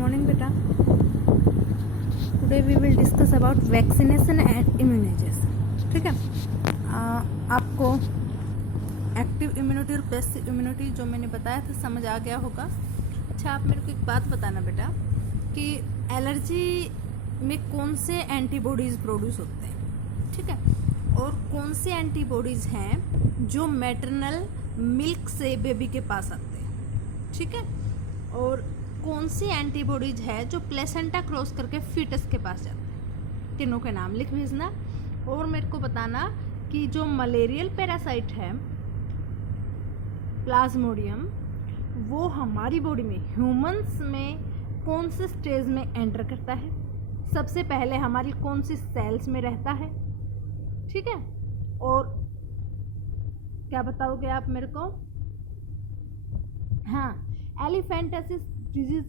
morning beta. Today we will discuss about vaccination and immunization. ठीक है, आपको active immunity और पैसिव इम्यूनिटी जो मैंने बताया था समझ आ गया होगा। अच्छा, आप मेरे को एक बात बताना बेटा कि एलर्जी में कौन से एंटीबॉडीज प्रोड्यूस होते हैं, ठीक है, और कौन से एंटीबॉडीज हैं जो मैटरनल मिल्क से बेबी के पास आते हैं, ठीक है, और कौन सी एंटीबॉडीज है जो प्लेसेंटा क्रॉस करके फीटस के पास जाते हैं। तीनों के नाम लिख भेजना और मेरे को बताना कि जो मलेरियल पैरासाइट है प्लाज्मोडियम, वो हमारी बॉडी में ह्यूमंस में कौन से स्टेज में एंटर करता है, सबसे पहले हमारी कौन सी सेल्स में रहता है, ठीक है, और क्या बताओगे आप मेरे को, हाँ, एलिफेंटासिस डिजीज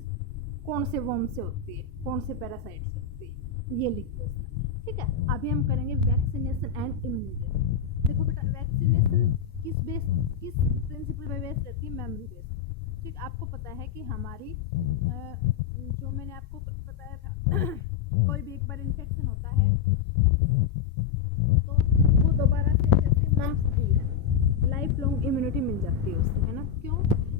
कौन से वर्म से होती है, कौन से पैरासाइट से होती है, ये लिख दो इसमें, ठीक है। अभी हम करेंगे वैक्सीनेशन एंड इम्यूनाइजेशन। देखो बेटा, वैक्सीनेशन किस प्रिंसिपल पे बेस्ड रहती है, मेमोरी बेस्ड, ठीक। आपको पता है कि हमारी जो मैंने आपको बताया था कोई भी एक बार इन्फेक्शन होता है तो वो दोबारा से जैसे मंथ्स लाइफ लॉन्ग इम्यूनिटी मिल जाती है उससे, है ना। क्यों?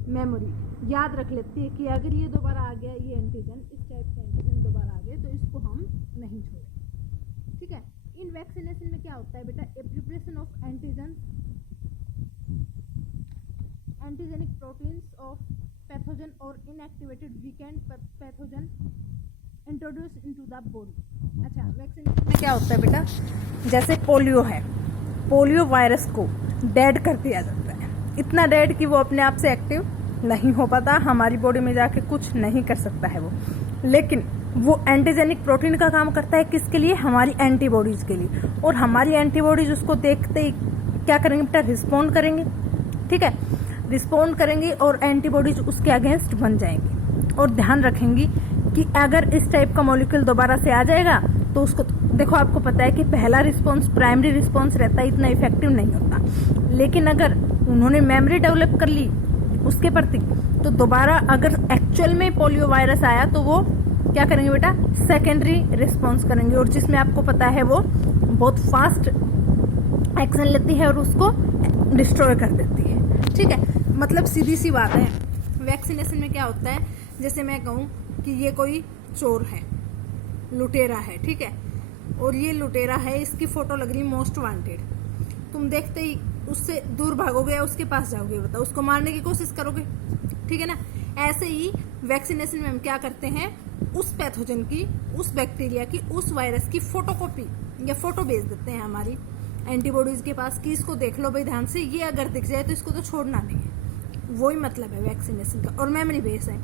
मेमोरी याद रख लेती है कि अगर ये दोबारा आ गया, ये एंटीजन, इस टाइप का एंटीजन दोबारा आ गए तो इसको हम नहीं छोड़ें, ठीक है। इन वैक्सीनेशन में क्या होता है बेटा, a preparation of antigenic proteins of pathogen और inactivated weakened pathogen introduce into the body. अच्छा, वैक्सीनेशन में क्या होता है बेटा, जैसे पोलियो है, पोलियो वायरस को डेड कर दिया जाता है, इतना डेड कि वो अपने आप से एक्टिव नहीं हो पाता, हमारी बॉडी में जाके कुछ नहीं कर सकता है वो, लेकिन वो एंटीजेनिक प्रोटीन का काम करता है किसके लिए, हमारी एंटीबॉडीज के लिए, और हमारी एंटीबॉडीज उसको देखते ही क्या करेंगे बेटा, रिस्पॉन्ड करेंगे, ठीक है, रिस्पॉन्ड करेंगे और एंटीबॉडीज उसके अगेंस्ट बन जाएंगी और ध्यान रखेंगी कि अगर इस टाइप का मॉलिक्यूल दोबारा से आ जाएगा तो उसको, देखो आपको पता है कि पहला रिस्पॉन्स प्राइमरी रिस्पॉन्स रहता है, इतना इफेक्टिव नहीं होता, लेकिन अगर उन्होंने मेमोरी डेवलप कर ली उसके प्रति तो दोबारा अगर एक्चुअल में पोलियो वायरस आया तो वो क्या करेंगे बेटा, सेकेंडरी रिस्पॉन्स करेंगे, और जिसमें आपको पता है वो बहुत फास्ट एक्शन लेती है और उसको डिस्ट्रॉय कर देती है, ठीक है। मतलब सीधी सी बात है, वैक्सीनेशन में क्या होता है, जैसे मैं कहूँ कि ये कोई चोर है, लुटेरा है, ठीक है, और ये लुटेरा है, इसकी फोटो लग रही मोस्ट वांटेड, तुम देखते ही उससे दूर भागोगे या उसके पास जाओगे, बताओ, उसको मारने की कोशिश करोगे, ठीक है ना। ऐसे ही वैक्सीनेशन में हम क्या करते हैं, उस पैथोजन की, उस बैक्टीरिया की, उस वायरस की फोटोकॉपी या फोटो भेज देते हैं हमारी एंटीबॉडीज के पास कि इसको देख लो भाई ध्यान से, ये अगर दिख जाए तो इसको तो छोड़ना नहीं है। वही मतलब है वैक्सीनेशन का, और मेमोरी बेस है,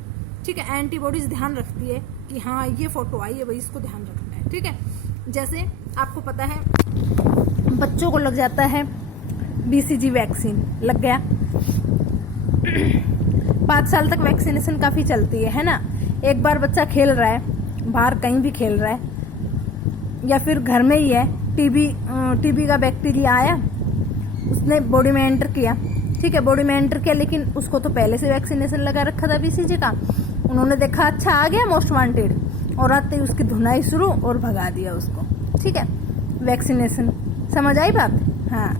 ठीक है। एंटीबॉडीज ध्यान रखती है कि हाँ ये फोटो आई है भाई, इसको ध्यान रखना है, ठीक है। जैसे आपको पता है बच्चों को लग जाता है BCG वैक्सीन, लग गया 5 साल तक वैक्सीनेशन काफी चलती है ना। एक बार बच्चा खेल रहा है, बाहर कहीं भी खेल रहा है या फिर घर में ही है, टीबी का बैक्टीरिया आया, उसने बॉडी में एंटर किया, ठीक है, बॉडी में एंटर किया, लेकिन उसको तो पहले से वैक्सीनेशन लगा रखा था BCG का, उन्होंने देखा अच्छा आ गया मोस्ट वांटेड, और आते ही उसकी धुनाई शुरू और भगा दिया उसको, ठीक है। वैक्सीनेशन समझ आई बात, हाँ।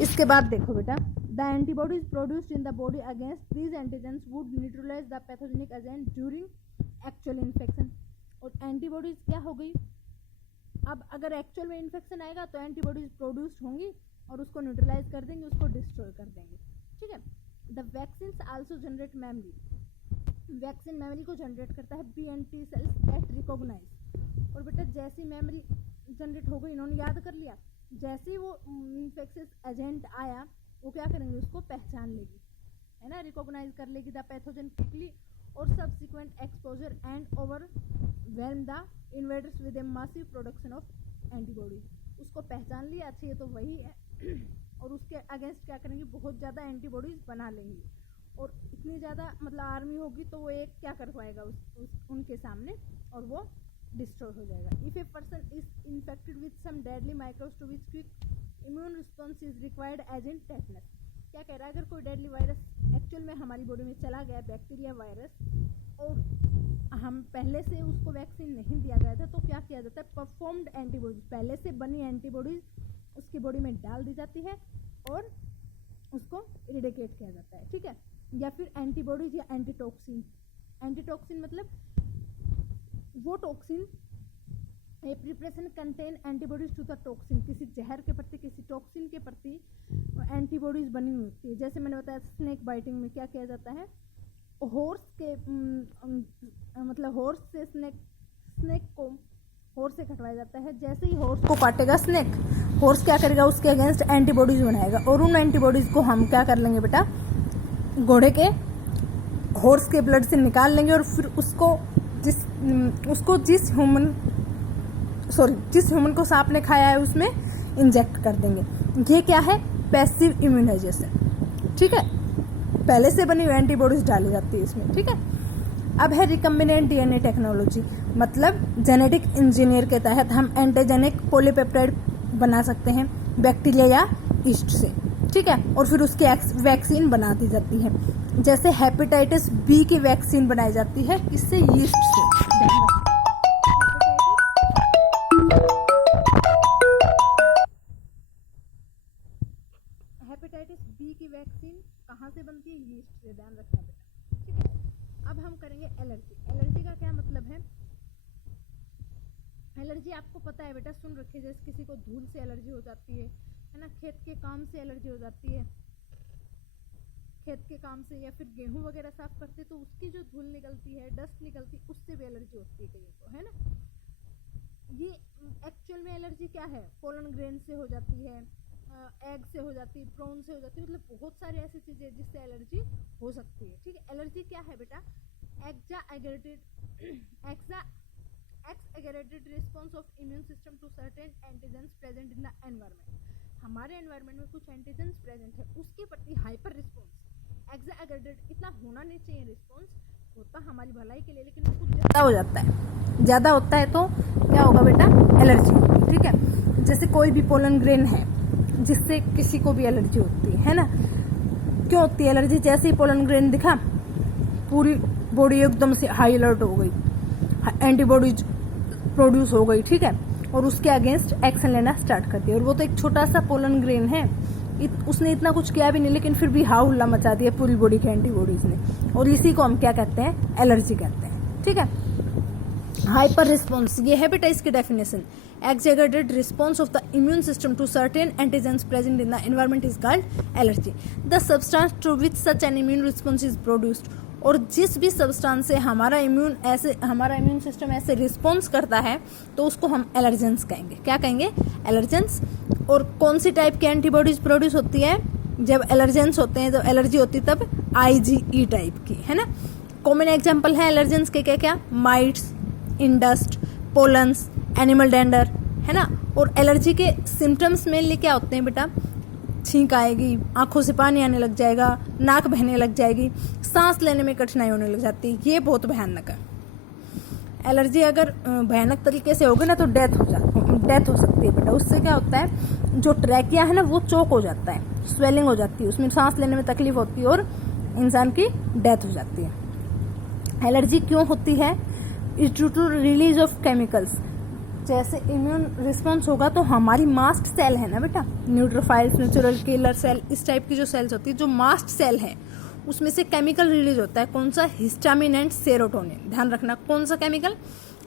इसके बाद देखो बेटा, the antibodies produced in the body against these antigens would neutralise the pathogenic agent during actual infection. और एंटीबॉडीज क्या हो गई, अब अगर एक्चुअल में इन्फेक्शन आएगा तो एंटीबॉडीज प्रोड्यूस्ड होंगी और उसको न्यूट्रलाइज कर देंगे, उसको डिस्ट्रॉय कर देंगे, ठीक है। The vaccine also generate memory, vaccine memory को जनरेट करता है BNT सेल्स एट रिकॉग्नाइज। और बेटा जैसी मेमोरी जनरेट हो गई, इन्होंने याद कर लिया, जैसे वो इन्फेक्शियस एजेंट आया वो क्या करेंगे, उसको पहचान लेगी, है ना, रिकॉग्नाइज कर लेगी द पैथोजन क्विकली, और subsequent exposure and overwhelm the invaders with A massive production of antibody. उसको पहचान लिया, अच्छा ये तो वही है, और उसके अगेंस्ट क्या करेंगे, बहुत ज़्यादा एंटीबॉडीज बना लेंगी, और इतनी ज़्यादा मतलब आर्मी होगी तो वो एक क्या कर पाएगा उनके सामने, और वो डिस्ट्रॉय हो जाएगा। If a person is infected with some deadly microbes to which quick immune response is required as in tetanus. क्या कह रहा है, अगर कोई डेडली वायरस एक्चुअल में हमारी बॉडी में चला गया, बैक्टीरिया वायरस, और हम पहले से उसको वैक्सीन नहीं दिया गया था तो क्या किया जाता है, परफॉर्म्ड एंटीबॉडीज, पहले से बनी एंटीबॉडीज उसकी बॉडी में डाल दी जाती है और उसको इरेडिकेट किया जाता है, ठीक है। या फिर एंटीबॉडीज या एंटीटॉक्सिन, एंटीटॉक्सिन मतलब वो toxin, a preparation contain antibodies to the toxin, किसी जहर के प्रति, किसी टॉक्सिन के प्रति एंटीबॉडीज बनी हुई होती है। जैसे मैंने बताया स्नेक बाइटिंग में क्या किया जाता है, हॉर्स के मतलब हॉर्स से स्नेक को हॉर्स से कटवाया जाता है। जैसे ही हॉर्स को काटेगा स्नेक, हॉर्स क्या करेगा, उसके अगेंस्ट एंटीबॉडीज बनाएगा और उन एंटीबॉडीज को हम क्या कर लेंगे बेटा, घोड़े के हॉर्स के ब्लड से निकाल लेंगे और फिर उसको जिस ह्यूमन को सांप ने खाया है उसमें इंजेक्ट कर देंगे। ये क्या है, पैसिव इम्यूनाइजेशन, ठीक है। पहले से बनी हुई एंटीबॉडीज डाली जाती है इसमें, ठीक है। अब है रिकम्बिनेंट डीएनए टेक्नोलॉजी, मतलब जेनेटिक इंजीनियर के तहत हम एंटीजेनिक पॉलीपेप्टाइड बना सकते हैं बैक्टीरिया या ईस्ट से, ठीक है। और फिर उसकी वैक्सीन बना दी जाती है। जैसे हेपेटाइटिस बी की वैक्सीन बनाई जाती है, किससे, यीस्ट से। हेपेटाइटिस बी की वैक्सीन कहाँ से बनती है, यीस्ट से, ध्यान रखना बेटा, ठीक है। अब हम करेंगे एलर्जी। एलर्जी का क्या मतलब है, एलर्जी आपको पता है बेटा, सुन रखिए, जैसे किसी को धूल से एलर्जी हो जाती है ना, खेत के काम से एलर्जी हो जाती है, खेत के काम से, या फिर गेहूं वगैरह साफ करते तो उसकी जो धूल निकलती है, डस्ट निकलती है, उससे भी एलर्जी होती है कहीं को, है ना। ये एक्चुअल में एलर्जी क्या है, पोलन ग्रेन से हो जाती है, एग से हो जाती है, प्रॉन से हो जाती है, मतलब बहुत सारी ऐसी चीजें जिससे एलर्जी हो सकती है, ठीक है। एलर्जी क्या है बेटा, exaggerated response of immune system to certain antigens present in the environment। हमारे एनवायरनमेंट में कुछ एंटीजेंस प्रेजेंट है, उसके प्रति हाइपर रिस्पॉन्स। एक्सैगरेटेड इतना होना नहीं चाहिए, रिस्पॉन्स होता हमारी भलाई के लिए, लेकिन वो कुछ ज़्यादा हो जाता है, ज़्यादा होता है तो क्या होगा बेटा, एलर्जी होगी, ठीक है। जैसे कोई भी पोलन ग्रेन है जिससे किसी को भी एलर्जी होती है ना, क्यों होती है एलर्जी, जैसे ही पोलन ग्रेन दिखा पूरी बॉडी एकदम से हाई अलर्ट हो गई, एंटीबॉडीज प्रोड्यूस हो गई, ठीक है, और उसके अगेंस्ट एक्शन लेना स्टार्ट कर दिया। और वो तो एक छोटा सा पोलन ग्रेन है, उसने इतना कुछ किया भी नहीं, लेकिन फिर भी हाउ हुल्ला मचा दिया पूरी बॉडी के एंटीबॉडीज ने, और इसी को हम क्या कहते हैं, एलर्जी कहते हैं, ठीक है। हाइपर रिस्पॉन्स, ये है बेटा इसकी definition, exaggerated response of the immune system to certain antigens present in the environment is called allergy। The substance to which such an immune response is produced, और जिस भी सब्सटेंस से हमारा इम्यून सिस्टम ऐसे रिस्पॉन्स करता है तो उसको हम एलर्जेंस कहेंगे। क्या कहेंगे, एलर्जेंस। और कौन सी टाइप की एंटीबॉडीज प्रोड्यूस होती है, जब एलर्जेंस होते हैं, जब एलर्जी होती है तब IgE टाइप की, है ना। कॉमन एग्जाम्पल है एलर्जेंस के, क्या क्या, माइट्स, इंडस्ट, पोलन्स, एनिमल डेंडर, है ना। और एलर्जी के सिम्टम्स मेनली क्या होते हैं बेटा, छींक आएगी, आंखों से पानी आने लग जाएगा, नाक बहने लग जाएगी, सांस लेने में कठिनाई होने लग जाती है, ये बहुत भयानक है। एलर्जी अगर भयानक तरीके से होगी ना तो डेथ हो सकती है बेटा। उससे क्या होता है, जो ट्रैकिया है ना वो चोक हो जाता है, स्वेलिंग हो जाती है, उसमें सांस लेने में तकलीफ होती है और इंसान की डेथ हो जाती है। एलर्जी क्यों होती है, is due to release of chemicals. जैसे इम्यून रिस्पॉन्स होगा तो हमारी मास्ट सेल है ना बेटा, न्यूट्रोफाइल्स, नेचुरल किलर सेल, इस टाइप की जो सेल्स होती है, जो मास्ट सेल है उसमें से केमिकल रिलीज होता है, कौन सा, हिस्टामिन एंड सेरोटोनिन। ध्यान रखना कौन सा केमिकल,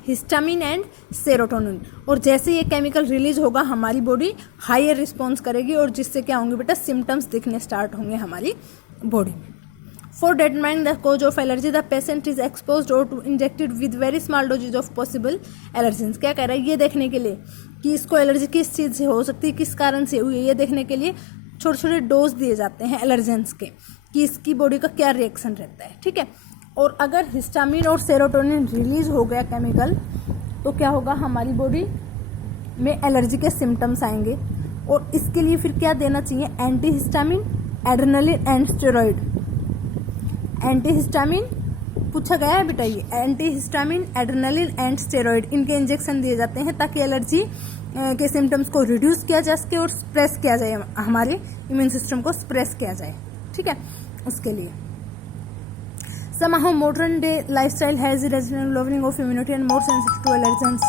हिस्टामिन एंड सेरोटोनिन। और जैसे ये केमिकल रिलीज होगा हमारी बॉडी हायर रिस्पॉन्स करेगी, और जिससे क्या होंगे बेटा, सिम्टम्स दिखने स्टार्ट होंगे हमारी बॉडी में। For determining the cause of allergy, the patient is exposed or to injected with very small doses of possible allergens। क्या कह रहा है, ये देखने के लिए कि इसको एलर्जी किस चीज़ से हो सकती है, किस कारण से हुई है, ये देखने के लिए छोटे छोटे डोज दिए जाते हैं एलर्जेंस के, कि इसकी बॉडी का क्या रिएक्शन रहता है, ठीक है। और अगर हिस्टामिन और सेरोटोनिन रिलीज हो गया केमिकल, तो क्या होगा, हमारी बॉडी में एलर्जी के सिम्टम्स आएंगे। और इसके लिए फिर क्या देना चाहिए, anti histamine, adrenaline and steroid. Anti histamine पूछा गया है बेटा, ये anti histamine, adrenaline and steroid, इनके इंजेक्शन दिए जाते हैं ताकि एलर्जी के सिम्टम्स को रिड्यूस किया जा सके और स्प्रेस किया जाए, हमारे इम्यून सिस्टम को स्प्रेस किया जाए, ठीक है, उसके लिए। Somehow modern day lifestyle has irrational lowering of immunity and more sensitive to allergens.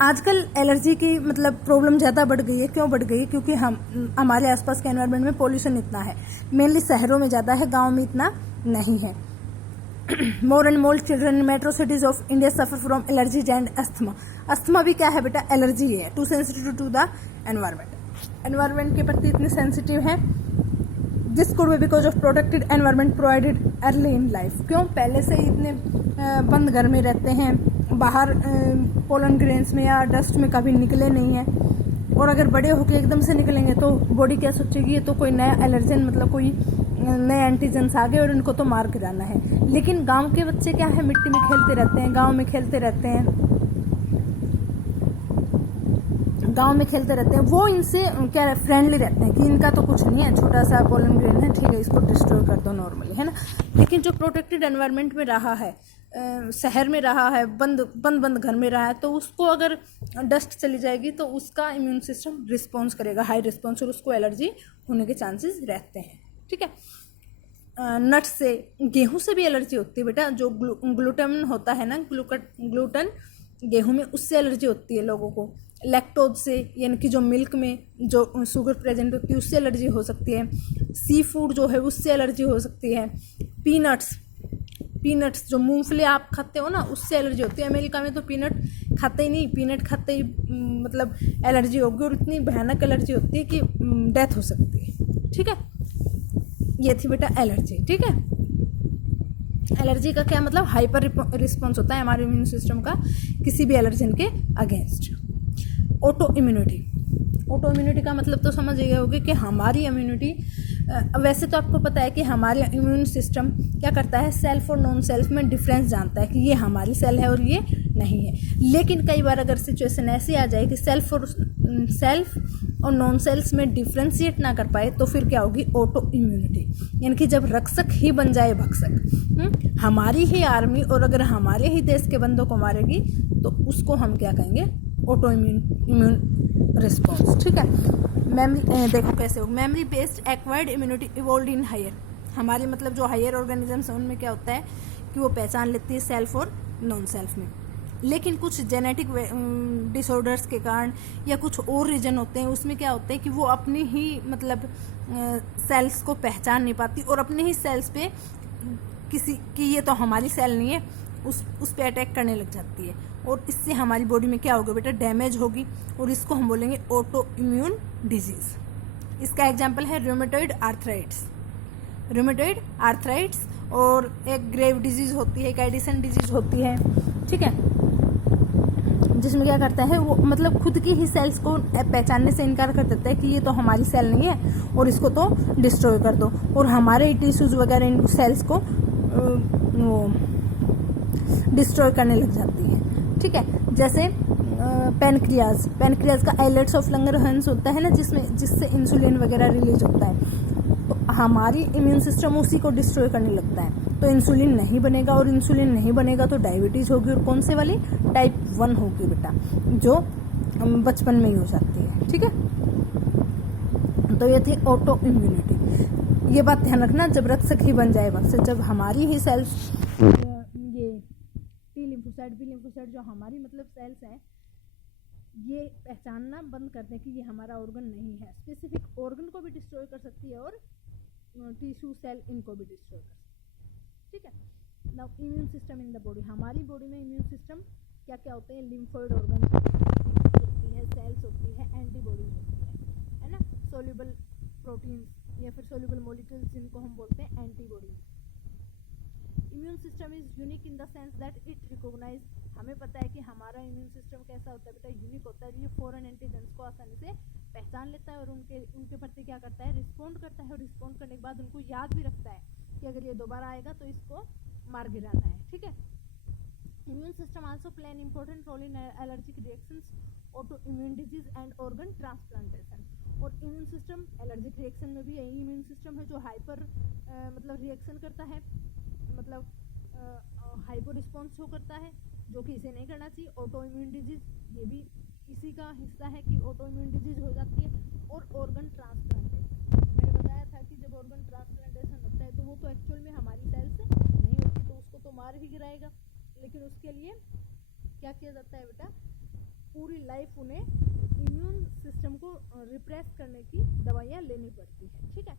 आजकल एलर्जी की मतलब प्रॉब्लम ज़्यादा बढ़ गई है। क्यों बढ़ गई है? क्योंकि हमारे आसपास के एनवायरनमेंट में पोल्यूशन इतना है, मेनली शहरों में ज़्यादा है, गांव में इतना नहीं है। More and more children in metro cities of India suffer from allergies and asthma. Asthma भी क्या है बेटा? एलर्जी है। Too sensitive to the environment के प्रति इतने सेंसिटिव है। This could be because of protected environment provided early in life. क्यों? पहले से ही इतने बंद घर में रहते हैं, बाहर पोलन ग्रेन्स में या डस्ट में कभी निकले नहीं हैं, और अगर बड़े होकर एकदम से निकलेंगे तो बॉडी क्या सोचेगी? ये तो कोई नया एलर्जन मतलब कोई नए एंटीजेंस आ गए और इनको तो मार गिराना है। लेकिन गांव के बच्चे क्या है? मिट्टी में खेलते रहते हैं, गांव में खेलते रहते हैं, वो इनसे क्या फ्रेंडली रहते हैं कि इनका तो कुछ नहीं है, छोटा सा पोलन ग्रेन है, ठीक है, इसको डिस्ट्रॉय कर दो नॉर्मली, है ना। लेकिन जो प्रोटेक्टेड एनवायरनमेंट में रहा है, शहर में रहा है, बंद घर में रहा है, तो उसको अगर डस्ट चली जाएगी तो उसका इम्यून सिस्टम रिस्पॉन्स करेगा, हाई रिस्पॉन्स, और उसको एलर्जी होने के चांसेस रहते हैं। ठीक है। नट से, गेहूं से भी एलर्जी होती है बेटा। जो ग्लूटन होता है ना, ग्लूटन गेहूं में, उससे एलर्जी होती है लोगों को। लैक्टोज से, यानी कि जो मिल्क में जो शुगर प्रेजेंट होती है, उससे एलर्जी हो सकती है। सी फूड जो है उससे एलर्जी हो सकती है। पीनट्स जो मूंगफली आप खाते हो ना, उससे एलर्जी होती है। अमेरिका में तो पीनट खाते ही नहीं, पीनट खाते ही मतलब एलर्जी होगी, और इतनी भयानक एलर्जी होती है कि डेथ हो सकती है। ठीक है, ये थी बेटा एलर्जी। ठीक है, एलर्जी का क्या मतलब? हाइपर रिस्पॉन्स होता है हमारे इम्यून सिस्टम का किसी भी एलर्जन के अगेंस्ट। ऑटो इम्यूनिटी का मतलब तो समझ गए होगे कि हमारी इम्यूनिटी, वैसे तो आपको पता है कि हमारे इम्यून सिस्टम क्या करता है? सेल्फ और नॉन सेल्फ में डिफरेंस जानता है कि ये हमारी सेल है और ये नहीं है। लेकिन कई बार अगर सिचुएशन ऐसी आ जाए कि सेल्फ और नॉन सेल्स में डिफ्रेंशिएट ना कर पाए, तो फिर क्या होगी? ऑटो इम्यूनिटी, यानी कि जब रक्षक ही बन जाए भक्षक। हमारी ही आर्मी और अगर हमारे ही देश के बंदों को मारेगी तो उसको हम क्या कहेंगे? Autoimmune response. ठीक है। मेमोरी देखो कैसे हो, memory based acquired immunity evolve in higher. हमारे मतलब जो हायर ऑर्गेनिजम्स हैं उनमें क्या होता है कि वो पहचान लेती है सेल्फ और नॉन सेल्फ में। लेकिन कुछ जेनेटिक डिसऑर्डर्स के कारण या कुछ और रीजन होते हैं, उसमें क्या होता है कि वो अपनी ही मतलब सेल्स को पहचान नहीं पाती और अपने ही सेल्स पे किसी की ये तो हमारी सेल नहीं है उस पे अटैक करने लग जाती है, और इससे हमारी बॉडी में क्या होगा बेटा? डैमेज होगी, और इसको हम बोलेंगे ऑटो इम्यून डिजीज। इसका एग्जाम्पल है रूमेटॉइड आर्थराइट्स, और एक ग्रेव डिजीज होती है, एक एडिसन डिजीज होती है। ठीक है, जिसमें क्या करता है वो मतलब खुद की ही सेल्स को पहचानने से इनकार कर देता है कि ये तो हमारी सेल नहीं है और इसको तो डिस्ट्रॉय कर दो, और हमारे टिश्यूज वगैरह इन सेल्स को वो डिस्ट्रॉय करने लग जाती है। ठीक है, जैसे पेनक्रियाज का आइलेट्स ऑफ लंगरहंस होता है ना, जिससे इंसुलिन वगैरह रिलीज होता है, तो हमारी इम्यून सिस्टम उसी को डिस्ट्रॉय करने लगता है, तो इंसुलिन नहीं बनेगा, और इंसुलिन नहीं बनेगा तो डायबिटीज होगी, और कौन से वाली? टाइप 1 होगी बेटा, जो बचपन में ही हो जाती है। ठीक है, तो ये थी ऑटो इम्यूनिटी। ये बात ध्यान रखना, जब रक्षक ही बन जाए वक्त से, जब हमारी ही सेल्स ये टी लिम्फोसाइट जो हमारी मतलब सेल्स हैं, ये पहचानना बंद कर दें कि ये हमारा ऑर्गन नहीं है। स्पेसिफिक ऑर्गन को भी डिस्ट्रॉय कर सकती है और टिश्यू सेल इनको भी डिस्ट्रॉय कर सकती है। ठीक है। Now immune system in the body, हमारी बॉडी में इम्यून सिस्टम क्या क्या होते हैं? लिम्फोइड ऑर्गन होती है, सेल्स होती है, एंटीबॉडीज होती है ना, सोल्यूबल प्रोटीन्स या फिर सोल्यूबल मॉलिक्यूल्स जिनको हम बोलते हैं antibodies. Immune system is unique in the sense that it recognise, हमें पता है कि हमारा इम्यून सिस्टम कैसा होता है बेटा? यूनिक होता है। ये फॉरेन एंटीजेंस को आसानी से पहचान लेता है और उनके प्रति क्या करता है? रिस्पॉन्ड करता है, और रिस्पॉन्ड करने के बाद उनको याद भी रखता है कि अगर ये दोबारा आएगा तो इसको मार गिराना है। ठीक है। Immune system also play an important role in allergic reactions, autoimmune disease and organ transplantation. और इम्यून सिस्टम एलर्जिक रिएक्शन में भी यही इम्यून सिस्टम है जो हाइपर मतलब रिएक्शन करता है, मतलब हाइपर रिस्पॉन्स शो करता है, जो कि इसे नहीं करना चाहिए। ऑटो इम्यून डिजीज, ये भी इसी का हिस्सा है कि ऑटो इम्यून डिजीज हो जाती है। और ऑर्गन ट्रांसप्लांटेशन, मैंने बताया था कि जब ऑर्गन ट्रांसप्लांटेशन होता है तो वो तो एक्चुअल में हमारी सेल्स नहीं होती, तो उसको तो मार ही गिराएगा। लेकिन उसके लिए क्या किया जाता है बेटा, पूरी लाइफ उन्हें इम्यून सिस्टम को रिप्रेस करने की दवाइयाँ लेनी पड़ती है। ठीक है,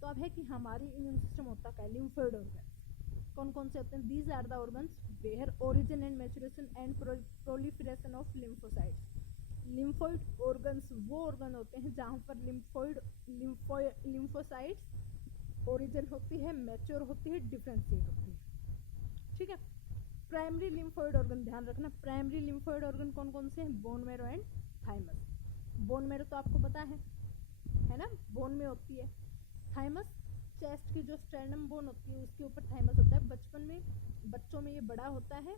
तो अब है कि हमारी इम्यून सिस्टम होता है लिम्फोइड ऑर्गन। कौन कौन से होते हैं? These are the organs where origin and maturation and proliferation of lymphocytes. Lymphoid organs वो ऑर्गन होते हैं जहाँ पर लिम्फोसाइट्स ओरिजिन होती है, मैच्योर होती है, डिफरेंशिएट होती है। ठीक है, प्राइमरी लिम्फोइड ऑर्गन ध्यान रखना। प्राइमरी लिम्फोइड ऑर्गन कौन कौन से हैं? Bone marrow and thymus. Bone marrow तो आपको पता है ना, बोन में होती है। थाइमस चेस्ट की जो स्टर्नम बोन होती है उसके ऊपर थाइमस होता है। बचपन में बच्चों में ये बड़ा होता है,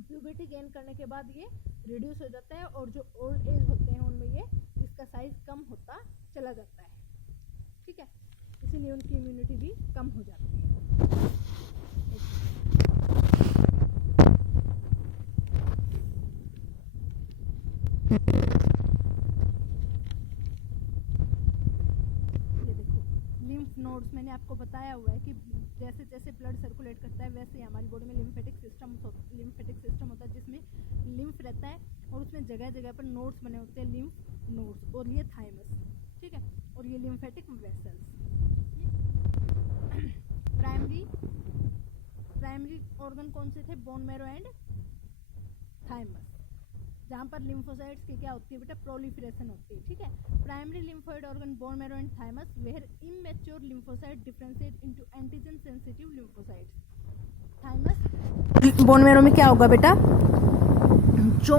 प्यूबर्टी गेन करने के बाद ये रिड्यूस हो जाता है, और जो ओल्ड एज होते हैं उनमें ये इसका साइज कम होता चला जाता है। ठीक है, इसीलिए उनकी इम्यूनिटी भी कम हो जाती है। ये देखो लिम्फ नोड्स, मैंने आपको बताया हुआ है कि जैसे जैसे ब्लड सर्कुलेट करता है वैसे हमारी बॉडी में लिम्फेटिक सिस्टम होता है जिसमें लिम्फ रहता है, और उसमें जगह जगह पर नोड्स बने होते हैं, लिम्फ नोड्स, और ये थाइमस। ठीक है, और ये लिम्फेटिक वेसल्स। प्राइमरी ऑर्गन कौन से थे? बोन मैरो एंड थाइमस, जहाँ पर लिम्फोसाइट्स की क्या होती है बेटा? प्रोलिफरेशन होती है। ठीक है, primary lymphoid organ bone marrow and thymus where immature lymphocyte differentiate into antigen sensitive lymphocytes. Thymus bone marrow में क्या होगा बेटा? जो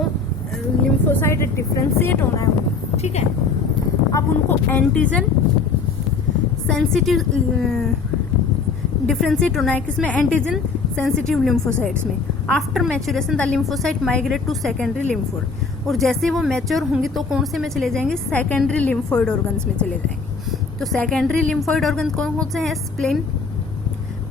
लिम्फोसाइट डिफरेंशिएट होना है, ठीक है, अब उनको एंटीजन सेंसिटिव डिफरेंशिएट होना है। किसमें? एंटीजन सेंसिटिव लिम्फोसाइट्स में। After maturation the lymphocyte migrate to secondary lymphoid, और जैसे वो मैच्योर होंगे तो कौन से में चले जाएंगे? सेकेंडरी लिम्फोइड ऑर्गन्स में चले जाएंगे। तो सेकेंडरी लिम्फोइड ऑर्गन कौन से हैं? स्प्लीन,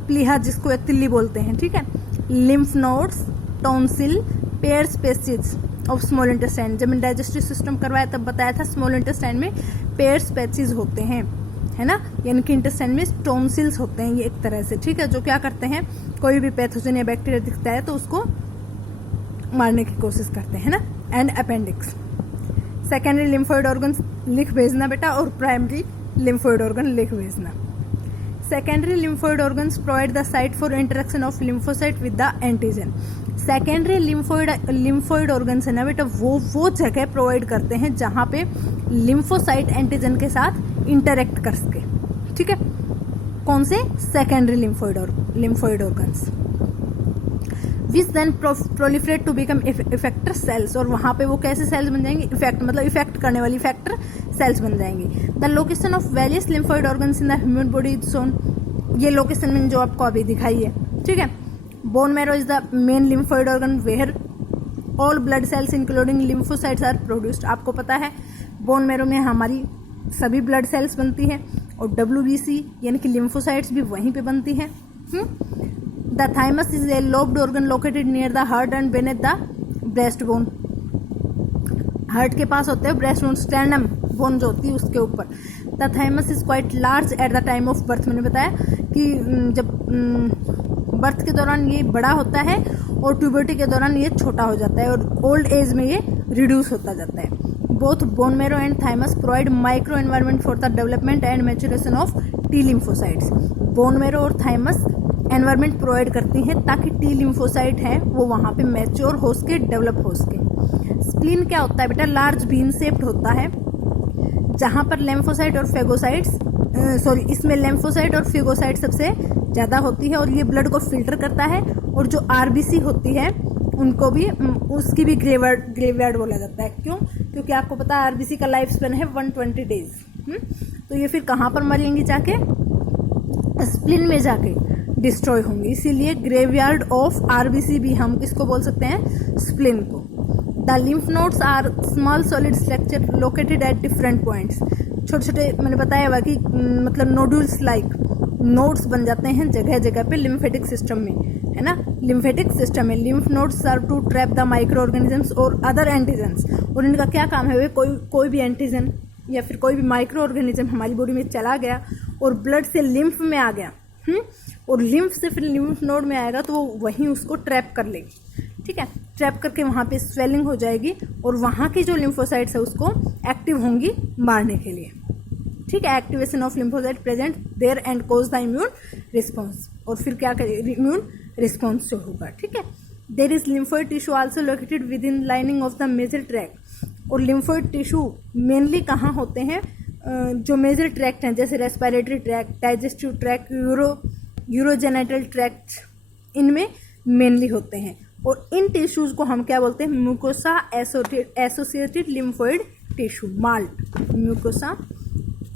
प्लीहा जिसको तिल्ली बोलते हैं। ठीक है, lymph nodes, tonsil, Peyer species of small intestine. जब मैं डाइजेस्टिव सिस्टम करवाया तब बताया था स्मॉल इंटेस्टाइन में पेयर स्पेसिस होते हैं, है ना, यानी कि इंटेस्टाइन में टॉन्सिल्स होते हैं ये एक तरह से। ठीक है, जो क्या करते हैं, कोई भी पैथोजन या बैक्टीरिया दिखता है तो उसको मारने की कोशिश करते हैं ना। And appendix. Secondary lymphoid organ लिख भेजना बेटा, और प्राइमरी लिम्फोइड ऑर्गन लिख भेजना। Secondary lymphoid organs provide the site for interaction of lymphocyte with the antigen. Secondary lymphoid organs है ना बेटा, वो जगह प्रोवाइड करते हैं जहां पे लिम्फोसाइट एंटीजन के साथ इंटरेक्ट कर सके। ठीक है, कौन से? Secondary lymphoid organs which then proliferate to become effector cells, और वहां पे वो कैसे सेल्स बन जाएंगे? इफेक्ट मतलब इफेक्ट करने वाली इफेक्टर सेल्स बन जाएंगी। The location of various lymphoid organs in the human body is shown. ये लोकेशन मैंने जो आपको अभी दिखाई है। ठीक है, bone marrow is the main lymphoid organ where all blood cells including lymphocytes are produced. आपको पता है बोन मैरो में हमारी सभी ब्लड सेल्स बनती है, और WBC यानी कि लिम्फोसाइट्स भी वहीं पे बनती है। The thymus is a lobed organ located near the heart and beneath the breast bone. Heart के पास होते हैं ब्रेस्ट बोन, स्टर्नम बोन जो होती है उसके ऊपर। The thymus is quite large at the time of birth. मैंने बताया कि जब बर्थ के दौरान ये बड़ा होता है और प्यूबर्टी के दौरान ये छोटा हो जाता है, और ओल्ड एज में ये रिड्यूस होता जाता है। Both bone marrow and thymus provide micro environment for the development and maturation of T lymphocytes. Bone marrow और थाइमस एनवायरमेंट प्रोवाइड करती हैं ताकि टी लिम्फोसाइट है वो वहाँ पे मैच्योर हो सके, डेवलप हो सके। स्प्लीन क्या होता है बेटा? लार्ज बीन शेप्ड होता है, जहाँ पर लेम्फोसाइट और फेगोसाइट्स इसमें लेम्फोसाइट और फेगोसाइट सबसे ज़्यादा होती है, और ये ब्लड को फिल्टर करता है, और जो RBC होती है उनको भी उसकी भी ग्रेवयार्ड बोला जाता है। क्यों? क्योंकि आपको पता है RBC का लाइफ स्पेन है 120 डेज। तो ये फिर कहाँ पर मरेंगी? जाके स्प्लीन में जाके डिस्ट्रॉय होंगी, इसीलिए ग्रेवयार्ड ऑफ RBC भी हम किसको बोल सकते हैं? स्प्लीन को। The lymph nodes are small solid structure located at different points. छोटे छोटे मैंने बताया हुआ कि मतलब नोडुल्स लाइक नोड्स बन जाते हैं जगह जगह पे लिम्फेटिक सिस्टम में, है ना। लिम्फेटिक सिस्टम में lymph nodes serve to trap the microorganisms or other antigens. और इनका क्या काम है? वे कोई भी एंटीजन या फिर कोई भी माइक्रो ऑर्गेनिज्म हमारी बॉडी में चला गया और ब्लड से लिम्फ में आ गया, और लिम्फ से फिर लिम्फ नोड में आएगा तो वो वहीं उसको ट्रैप कर लेगी, ठीक है। ट्रैप करके वहाँ पे स्वेलिंग हो जाएगी और वहाँ की जो लिम्फोसाइट्स है उसको एक्टिव होंगी मारने के लिए, ठीक है। Activation of lymphocyte present there and cause the immune response, और फिर क्या करेगी, इम्यून रिस्पॉन्स जो होगा, ठीक है। There is lymphoid tissue also located within lining of the major tract, और लिम्फोइड टिश्यू मेनली कहाँ होते हैं, जो मेजर ट्रैक्ट हैं जैसे respiratory tract, digestive tract, urogenital tract, इनमें मेनली होते हैं। और इन टिश्यूज को हम क्या बोलते हैं, mucosa associated lymphoid tissue, malt. Mucosa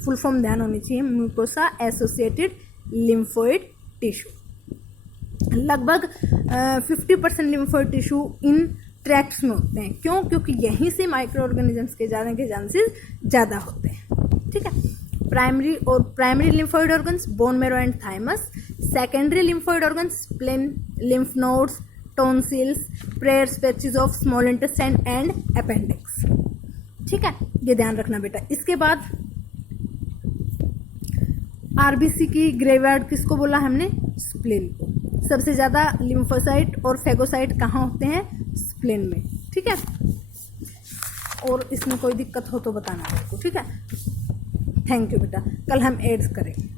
full form ध्यान होनी चाहिए, म्यूकोसा एसोसिएटेड लिम्फोइड टिश्यू। लगभग 50% लिम्फोइड टिश्यू इन ट्रैक्ट्स में होते हैं। क्यों? क्योंकि यहीं से माइक्रो ऑर्गेनिजम्स के जाने के चांसेस ज़्यादा होते हैं, ठीक है। Primary lymphoid organs bone marrow and thymus, secondary lymphoid organs spleen, lymph nodes, tonsils, Peyer's patches of small intestine and appendix, ठीक है। ये ध्यान रखना बेटा। इसके बाद आरबीसी की ग्रेवयार्ड किसको बोला हमने, स्प्लीन को। सबसे ज़्यादा लिम्फोसाइट और फेगोसाइट कहाँ होते हैं, स्प्लीन में, ठीक है। और इसमें कोई दिक्कत हो तो बताना मेरे को, ठीक है। थैंक यू बेटा, कल हम एड्स करेंगे।